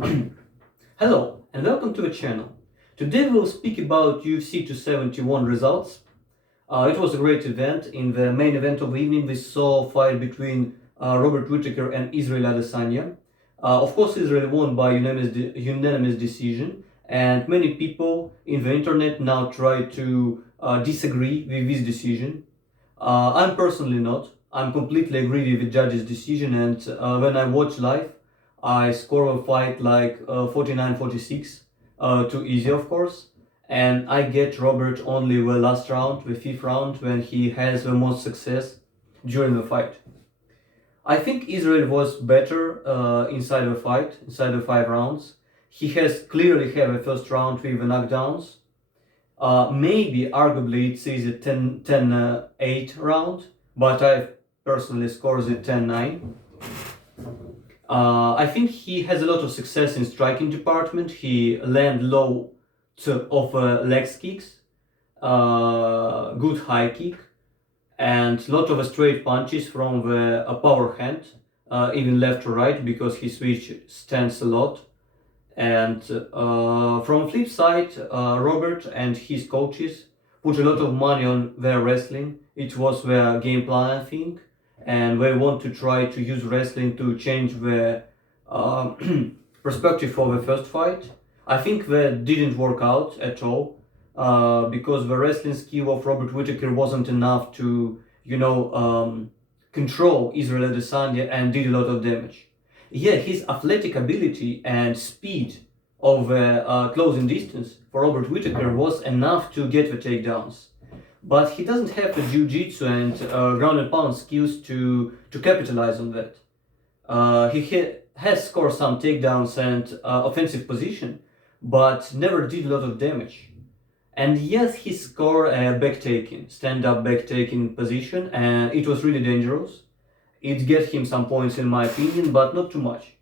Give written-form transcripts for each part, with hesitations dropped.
Hello and welcome to the channel. Today we'll speak about UFC 271 results. It was a great event. In the main event of the evening we saw a fight between Robert Whittaker and Israel Adesanya. Of course Israel won by unanimous decision, and many people in the internet now try to disagree with this decision. I'm personally not. I'm completely agree with the judge's decision, and when I watch live, I score a fight like 49-46, too easy of course, and I get Robert only the last round, the fifth round, when he has the most success during the fight. I think Israel was better inside the fight, inside the 5 rounds. He has clearly had a first round with the knockdowns. Maybe, arguably, it says a 10-8 round, but I personally scores it 10-9. I think he has a lot of success in striking department. He land low of leg kicks, good high kick, and a lot of straight punches from the power hand, even left to right, because he switch stance a lot. And from flip side, Robert and his coaches put a lot of money on their wrestling. It was their game plan, I think, and they want to try to use wrestling to change the perspective for the first fight. I think that didn't work out at all, because the wrestling skill of Robert Whittaker wasn't enough to, control Israel Adesanya, and did a lot of damage. Yeah, his athletic ability and speed of closing distance for Robert Whittaker was enough to get the takedowns. But he doesn't have the jiu-jitsu and ground and pound skills to capitalize on that. He has scored some takedowns and offensive position, but never did a lot of damage. And yes, he scored a back-taking, stand-up back-taking position, and it was really dangerous. It gets him some points in my opinion, but not too much,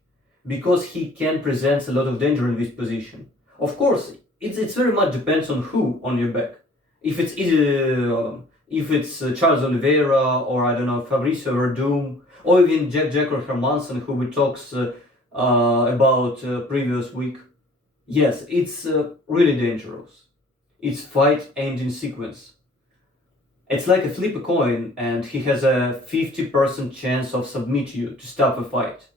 because he can present a lot of danger in this position. Of course, it's very much depends on who on your back. If it's Charles Oliveira, or I don't know, Fabricio Verdum, or even Jack or Hermanson, who we talked about previous week, yes, it's really dangerous. It's fight ending sequence. It's like a flip a coin, and he has a 50% chance of submit you to stop a fight.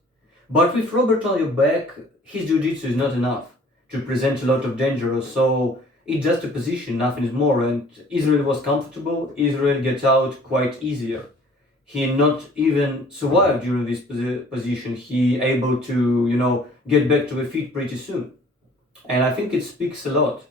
But with Robert on your back, his jiu-jitsu is not enough to present a lot of danger, so it's just a position, nothing more, and Israel was comfortable. Israel gets out quite easier. He not even survived during this position. He able to, get back to the feet pretty soon. And I think it speaks a lot.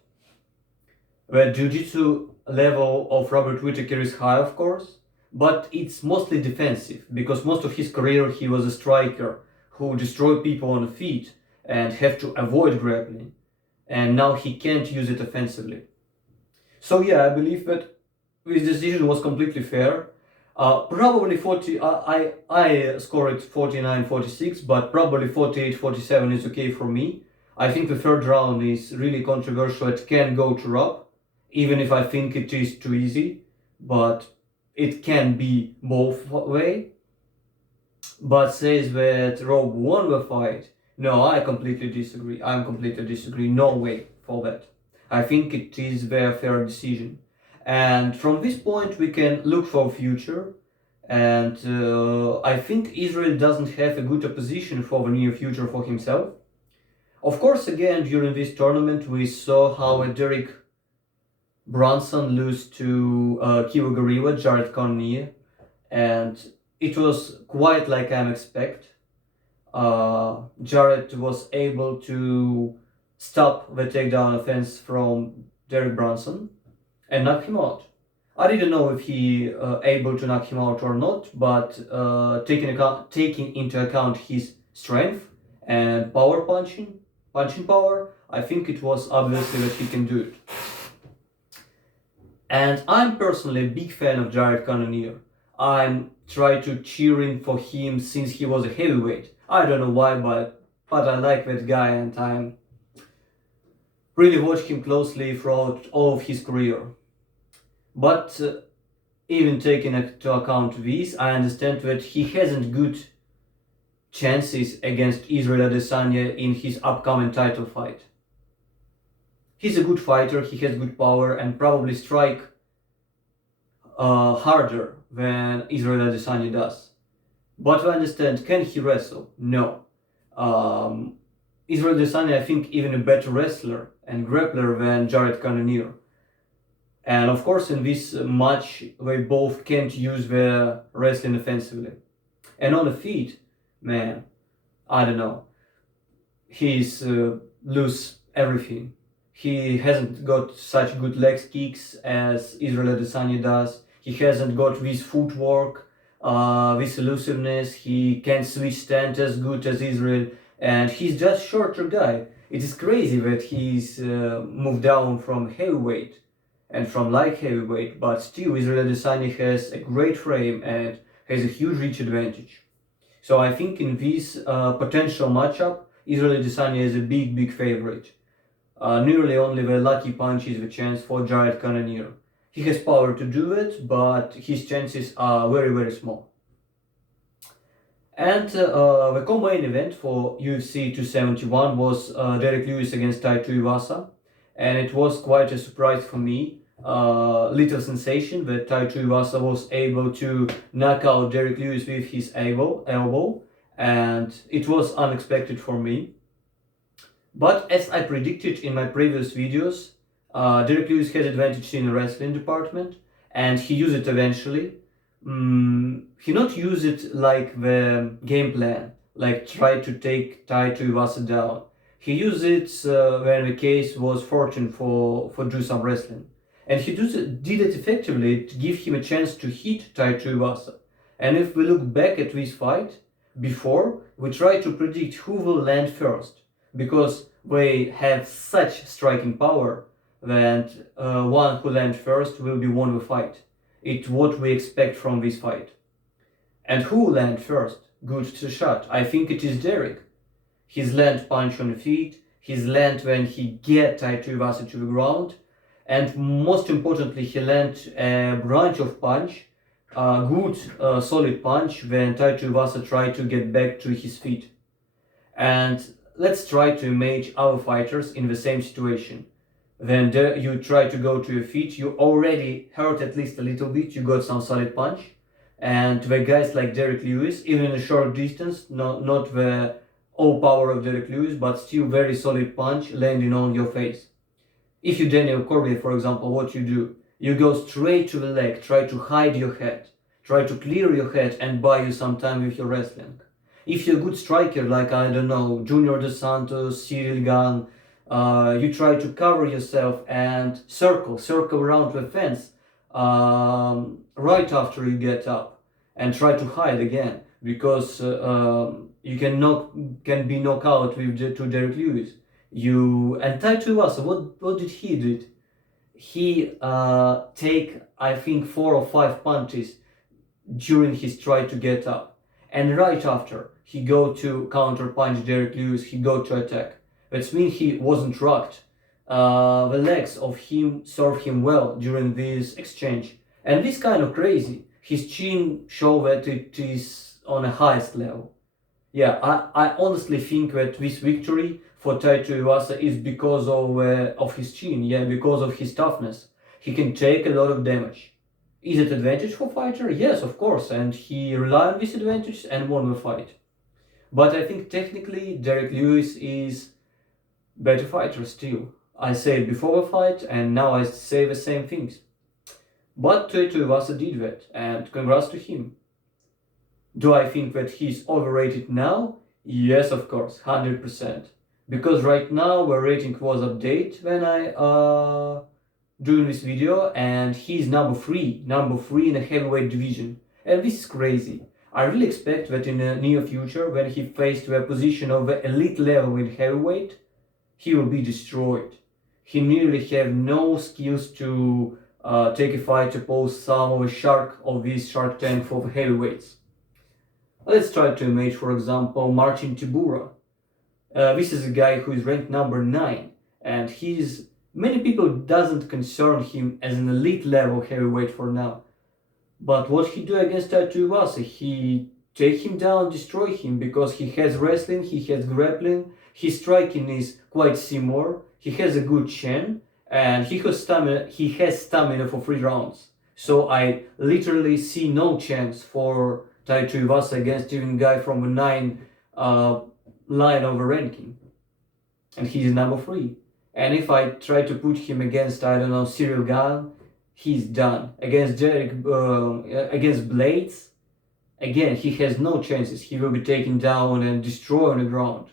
The jiu-jitsu level of Robert Whittaker is high, of course, but it's mostly defensive, because most of his career he was a striker who destroyed people on the feet and have to avoid grappling, and now he can't use it offensively. So yeah, I believe that this decision was completely fair. Probably 40, I scored 49-46, but probably 48-47 is okay for me. I think the third round is really controversial. It can go to Rob, even if I think it is too easy, but it can be both way. But says that Rob won the fight. No, I completely disagree. No way for that. I think it is a fair decision. And from this point we can look for future. And I think Israel doesn't have a good opposition for the near future for himself. Of course, again, during this tournament we saw how Derek Brunson lose to Kiva Gariwa, Jared Cannonier, and it was quite like I expect. Jared was able to stop the takedown offense from Derek Brunson and knock him out. I didn't know if he able to knock him out or not, but taking into account his strength and punching power, I think it was obviously that he can do it. And I'm personally a big fan of Jared Cannonier. I'm trying to cheering for him since he was a heavyweight. I don't know why, but I like that guy, and I'm really watched him closely throughout all of his career. But even taking into account this, I understand that he hasn't good chances against Israel Adesanya in his upcoming title fight. He's a good fighter, he has good power and probably strike harder than Israel Adesanya does. But we understand, can he wrestle? No. Israel Adesanya, I think, even a better wrestler and grappler than Jared Cannonier. And of course, in this match, they both can't use their wrestling offensively. And on the feet, man, I don't know. He's lose everything. He hasn't got such good leg kicks as Israel Adesanya does. He hasn't got this footwork, this elusiveness. He can't switch stand as good as Israel. And he's just shorter guy. It is crazy that he's moved down from heavyweight and from light heavyweight, but still Israel Adesanya has a great frame and has a huge reach advantage. So I think in this potential matchup, Israel Adesanya is a big favorite. Nearly only the lucky punch is the chance for Jared Cannonier. He has power to do it, but his chances are very small. And the co-main event for UFC 271 was Derek Lewis against Taito Iwasa, and it was quite a surprise for me. Little sensation that Taito Iwasa was able to knock out Derek Lewis with his elbow, and it was unexpected for me. But as I predicted in my previous videos, Derek Lewis has advantage in the wrestling department, and he used it eventually. He not use it like the game plan, like try to take Taito Iwasa down. He used it when the case was fortune for do some wrestling. And he did it effectively to give him a chance to hit Taito Iwasa. And if we look back at this fight, before, we try to predict who will land first, because they have such striking power that one who lands first will be won the fight. It's what we expect from this fight. And who will land first? Good shot. I think it is Derek. His land punch on the feet, his land when he get Taito Iwasa to the ground, and most importantly, he land a branch of punch, a good solid punch when Taito Iwasa tried to get back to his feet. And let's try to imagine our fighters in the same situation. When you try to go to your feet, you already hurt at least a little bit, you got some solid punch. And the guys like Derek Lewis, even in a short distance, not the all power of Derek Lewis, but still very solid punch landing on your face. If you Daniel Cormier, for example, what you do? You go straight to the leg, try to hide your head, try to clear your head and buy you some time with your wrestling. If you're a good striker, like, I don't know, Junior Dos Santos, Cyril Gane, you try to cover yourself and circle around the fence right after you get up and try to hide again, because you can be knocked out with to Derek Lewis. And Taito Iwasa, what did he do? He take, I think, 4 or 5 punches during his try to get up, and right after he go to counter punch Derek Lewis, he go to attack. That means he wasn't rocked. The legs of him serve him well during this exchange, and this kind of crazy. His chin show that it is on a highest level. Yeah, I honestly think that this victory for Taito Iwasa is because of his chin, yeah, because of his toughness. He can take a lot of damage. Is it advantage for fighter? Yes, of course, and he relied on this advantage and won the fight. But I think technically Derek Lewis is better fighter still. I said before the fight, and now I say the same things. But Taito Iwasa did that, and congrats to him. Do I think that he's overrated now? Yes, of course, 100%. Because right now the rating was updated when I doing this video, and he's number 3 in the heavyweight division. And this is crazy. I really expect that in the near future, when he faced the position of the elite level in heavyweight, he will be destroyed. He nearly have no skills to take a fight to pose some of a shark of this Shark Tank for the heavyweights. Let's try to imagine, for example, Marcin Tybura. This is a guy who is ranked number 9, and many people doesn't concern him as an elite level heavyweight for now. But what he do against Taito Iwasa, he take him down, destroy him, because he has wrestling, he has grappling, his striking is quite similar, he has a good chin, and he has stamina for 3 rounds. So I literally see no chance for Tai Tuivasa against even guy from a 9 line of a ranking. And he's number 3. And if I try to put him against, I don't know, Cyril Gane, he's done. Against Blades, again, he has no chances. He will be taken down and destroyed on the ground.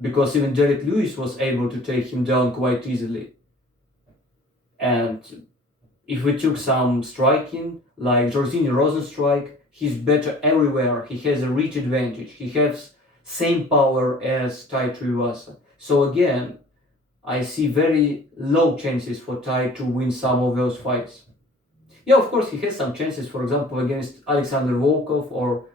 Because even Derek Lewis was able to take him down quite easily. And if we took some striking, like Jorginho Rosenstrike, he's better everywhere. He has a reach advantage. He has same power as Tai Tuivasa. So again, I see very low chances for Tai to win some of those fights. Yeah, of course, he has some chances, for example, against Alexander Volkov or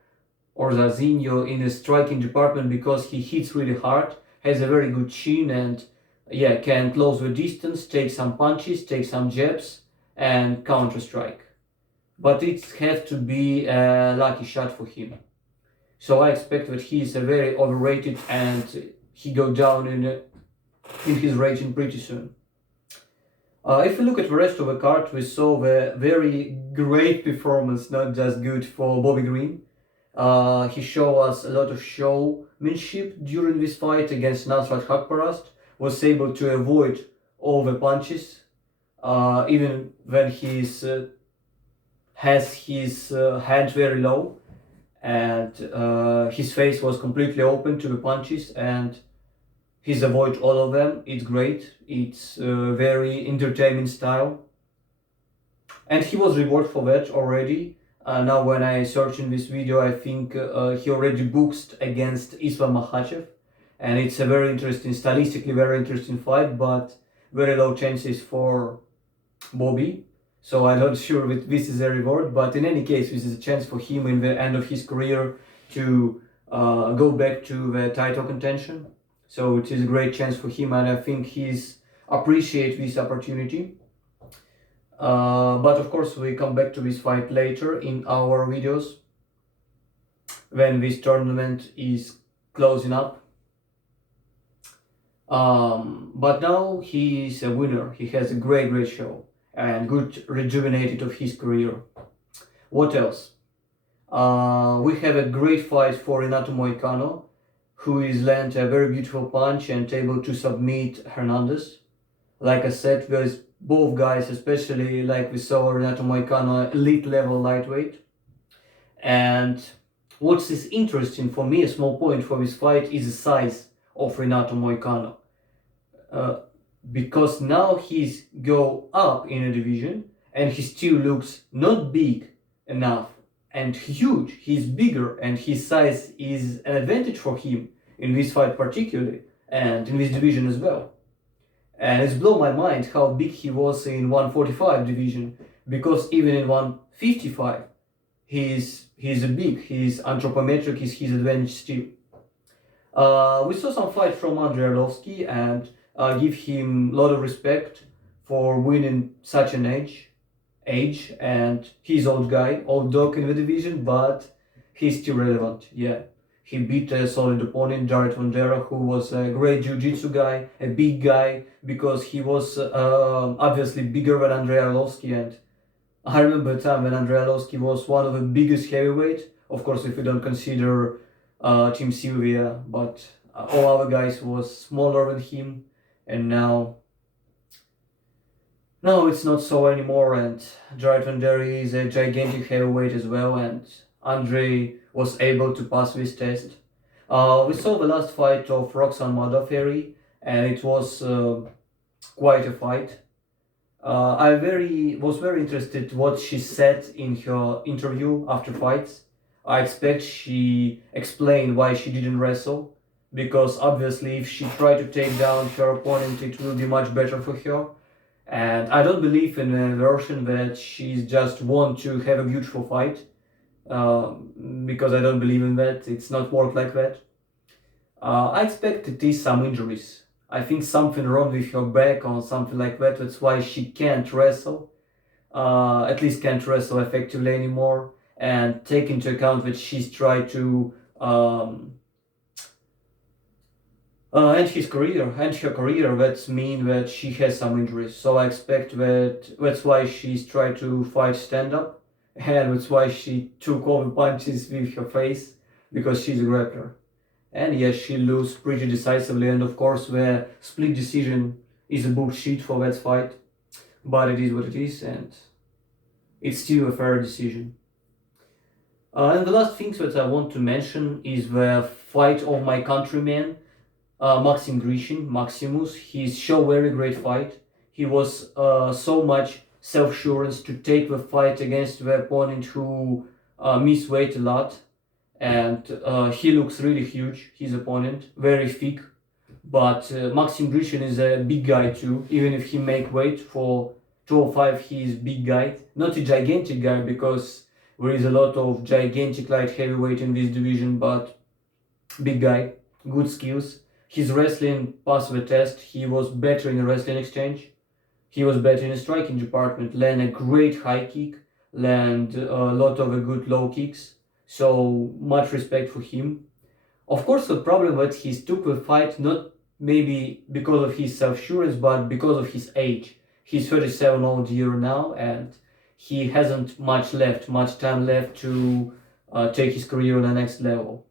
Zazinho in the striking department, because he hits really hard, has a very good chin, and yeah, can close the distance, take some punches, take some jabs, and counter strike. But it has to be a lucky shot for him. So I expect that he is a very overrated and he go down in his rating pretty soon. If we look at the rest of the card, we saw the very great performance, not just good, for Bobby Green. He showed us a lot of showmanship during this fight against Nasrat Haqparast, was able to avoid all the punches, even when he has his hand very low, and his face was completely open to the punches, and he's avoid all of them. It's great. It's very entertaining style. And he was rewarded for that already. Now when I search in this video, I think he already boxed against Islam Makhachev. And it's a very interesting, stylistically very interesting fight, but very low chances for Bobby. So I'm not sure if this is a reward, but in any case, this is a chance for him in the end of his career to go back to the title contention. So it is a great chance for him, and I think he's appreciate this opportunity. But of course, we come back to this fight later in our videos when this tournament is closing up. But now he is a winner. He has a great show and good rejuvenated of his career. What else? We have a great fight for Renato Moicano, who is land a very beautiful punch and able to submit Hernandez. Like I said, there's both guys, especially like we saw Renato Moicano, elite level lightweight. And what is interesting for me, a small point for this fight, is the size of Renato Moicano. Because now he's go up in a division and he still looks not big enough and huge. He's bigger, and his size is an advantage for him in this fight particularly, and in this division as well. And it's blown my mind how big he was in 145 division, because even in 155 he's big, he's anthropometric, is his advantage still. We saw some fight from Andrei Arlovski, and give him a lot of respect for winning such an age, and he's old guy, old dog in the division, but he's still relevant. Yeah, he beat a solid opponent, Jared Vanderaa, who was a great jiu-jitsu guy, a big guy, because he was obviously bigger than Andrei Arlovski. And I remember a time when Andrei Arlovski was one of the biggest heavyweight, of course if you don't consider Team Sylvia, but all other guys was smaller than him. And now it's not so anymore, and Jared Vanderaa is a gigantic heavyweight as well, and Andrei was able to pass this test. We saw the last fight of Roxanne Modafferi, and it was quite a fight. I was very interested what she said in her interview after fights. I expect she explained why she didn't wrestle, because obviously if she tried to take down her opponent, it will be much better for her. And I don't believe in a version that she just want to have a beautiful fight, because I don't believe in that. It's not work like that. I expect it is some injuries. I think something wrong with her back or something like that. That's why she can't wrestle, at least can't wrestle effectively anymore. and take into account that she's tried to end her career, that means that she has some injuries. So I expect that's why she's tried to fight stand-up, and that's why she took all the punches with her face, because she's a grappler. And yes, she lose pretty decisively, and of course the split decision is a bullshit for that fight, but it is what it is, and it's still a fair decision. And the last thing that I want to mention is the fight of my countryman, Maxim Grishin, Maximus. He's show very great fight. He was so much self-assurance to take the fight against the opponent who missed weight a lot, and he looks really huge, his opponent, very thick. But Maxim Grishin is a big guy too, even if he make weight for 205, he is big guy. Not a gigantic guy, because there is a lot of gigantic light heavyweight in this division, but big guy, good skills. His wrestling passed the test. He was better in the wrestling exchange. He was better in the striking department, land a great high kick, land a lot of good low kicks. So much respect for him. Of course, the problem that he took the fight not maybe because of his self-assurance, but because of his age. He's 37 old year now, and he hasn't much time left to take his career on the next level.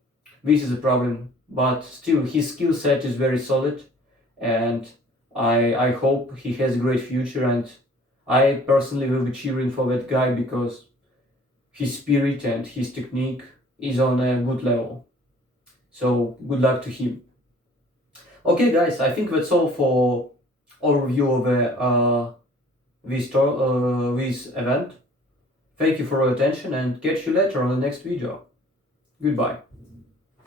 This is a problem, but still his skill set is very solid, and I hope he has a great future, and I personally will be cheering for that guy because his spirit and his technique is on a good level. So good luck to him. Okay guys, I think that's all for overview of this event. Thank you for your attention, and catch you later on the next video. Goodbye.